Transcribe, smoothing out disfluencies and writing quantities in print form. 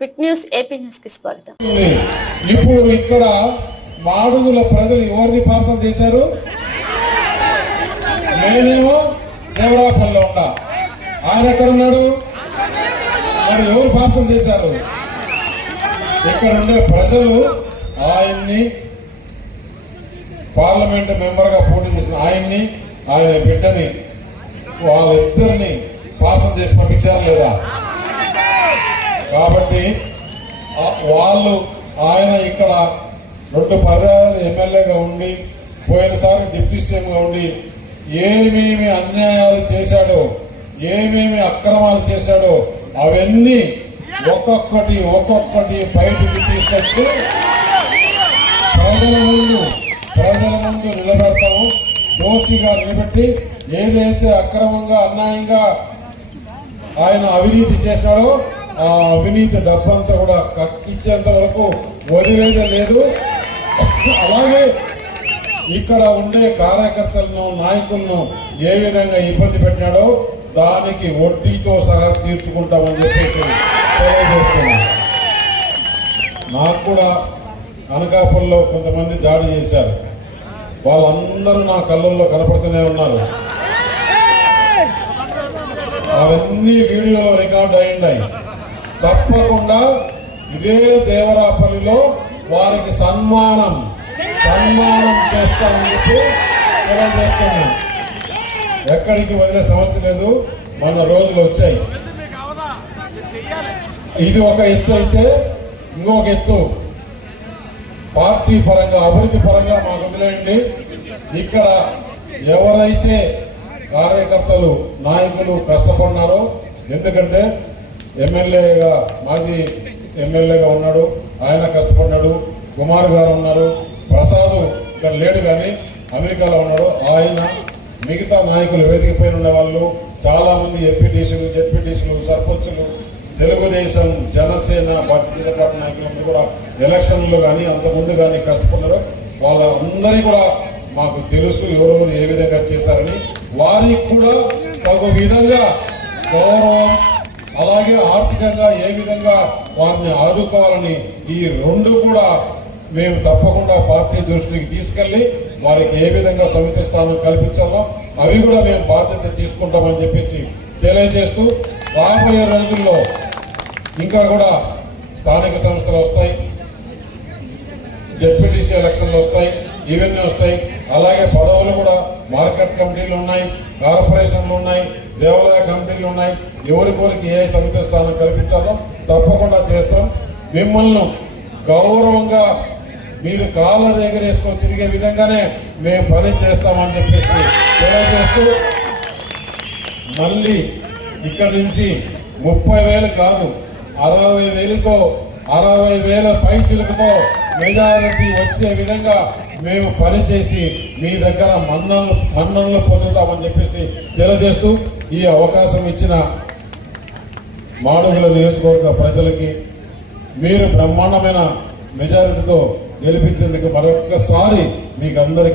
Quick news AP news కి స్వాగతం. ఇప్పుడు ఇక్కడ మాడుగుల ప్రజలు ఎవరిని పార్సల్ చేశారు? నేనేమో దేవరాపల్లిలో ఉన్నా, ఆయన ఎక్కడ ఉన్నాడు? మరి ఎవరు పార్సల్ చేశారు? ఇక్కడ ఉండే ప్రజలు ఆయన్ని పార్లమెంట్ మెంబర్ గా పోటీ చేసిన ఆయన్ని, ఆయన బిడ్డని, వాళ్ళిద్దరిని పార్సల్ చేసి పంపించారు లేదా? కాబట్టి వాళ్ళు ఆయన ఇక్కడ 2 పర్యాయాలు ఎమ్మెల్యేగా ఉండి, పోయినసారి డిప్యూటీ సీఎంగా ఉండి ఏమేమి అన్యాయాలు చేశాడో, ఏమేమి అక్రమాలు చేశాడో అవన్నీ ఒక్కొక్కటి బయటికి తీసుకొచ్చి ప్రజల ముందు నిలబెడతాము. దోషిగా నిలబెట్టి ఏదైతే అక్రమంగా అన్యాయంగా ఆయన అవినీతి చేసినాడో ఆ అవినీతి డబ్బంతా కూడా కక్కించేంత వరకు వదిలేదే లేదు. అలాగే ఇక్కడ ఉండే కార్యకర్తలను, నాయకులను ఏ విధంగా ఇబ్బంది పెట్టినాడో దానికి వడ్డీతో సహా తీర్చుకుంటామని చెప్పేసి తెలియజేస్తున్నాం. నాకు కూడా అనకాపల్లిలో కొంతమంది దాడి చేశారు. వాళ్ళందరూ నా కళ్ళల్లో కనపడుతూనే ఉన్నారు. అవన్నీ వీడియోలో రికార్డ్ అయ్యిండాయి. తప్పకుండా ఇదే దేవరాపల్లిలో వారికి సన్మానం చేస్తామని చెప్పి తెలియజేస్తున్నాం. ఎక్కడికి వదిలే సమస్య లేదు. మన రోజులు వచ్చాయి. ఇది ఒక ఎత్తు అయితే, ఇంకొక ఎత్తు పార్టీ పరంగా, అభివృద్ధి పరంగా మాకు వదిలేయండి. ఇక్కడ ఎవరైతే కార్యకర్తలు, నాయకులు కష్టపడినారో, ఎందుకంటే ఎమ్మెల్యేగా, మాజీ ఎమ్మెల్యేగా ఉన్నాడు, ఆయన కష్టపడ్డాడు. కుమార్ గారు ఉన్నారు, ప్రసాద్ ఇక్కడ లేడు కానీ అమెరికాలో ఉన్నాడు. ఆయన, మిగతా నాయకులు, వేదిక పైన ఉండే వాళ్ళు చాలా మంది ఎంపీటీసీలు, జెడ్పీటీసీలు, సర్పంచులు, తెలుగుదేశం, జనసేన, భారతీయ పార్టీ నాయకులు కూడా ఎలక్షన్లు కానీ అంతకుముందు కానీ కష్టపడ్డారు. వాళ్ళందరినీ కూడా మాకు తెలుసు ఎవరెవరు ఏ విధంగా చేశారని. వారికి కూడా ఒక విధంగా గౌరవం, అలాగే ఆర్థికంగా ఏ విధంగా వారిని ఆదుకోవాలని ఈ 2 కూడా మేము తప్పకుండా పార్టీ దృష్టికి తీసుకెళ్లి వారికి ఏ విధంగా సమితి స్థానం కల్పించాలో అవి కూడా మేము బాధ్యత తీసుకుంటామని చెప్పేసి తెలియజేస్తూ, రాబోయే రోజుల్లో ఇంకా కూడా స్థానిక సంస్థలు వస్తాయి, జెడ్పీటీసీ ఎలక్షన్లు వస్తాయి, ఇవన్నీ వస్తాయి. అలాగే పదవులు కూడా మార్కెట్ కమిటీలు ఉన్నాయి, కార్పొరేషన్లు ఉన్నాయి, దేవాలయ కమిటీలు ఉన్నాయి. ఎవరికి ఏ సమితి స్థానం కల్పించాలో తప్పకుండా చేస్తాం. మిమ్మల్ని గౌరవంగా మీరు కాళ్ళ ఎగరేసుకొని తిరిగే విధంగానే మేము పని చేస్తామని చెప్పేసి తెలియజేస్తూ, మళ్ళీ ఇక్కడి నుంచి 30,000 కాదు 60,000తో 60,000 పైచిలుకతో మెజారిటీ వచ్చే విధంగా మేము పనిచేసి మీ దగ్గర మన్ననలు పొందుతామని చెప్పేసి తెలియజేస్తూ, ఈ అవకాశం ఇచ్చిన మాడుగుల నియోజకవర్గ ప్రజలకి మీరు బ్రహ్మాండమైన మెజారిటీతో గెలిపించేందుకు మరొక్కసారి మీకు అందరికీ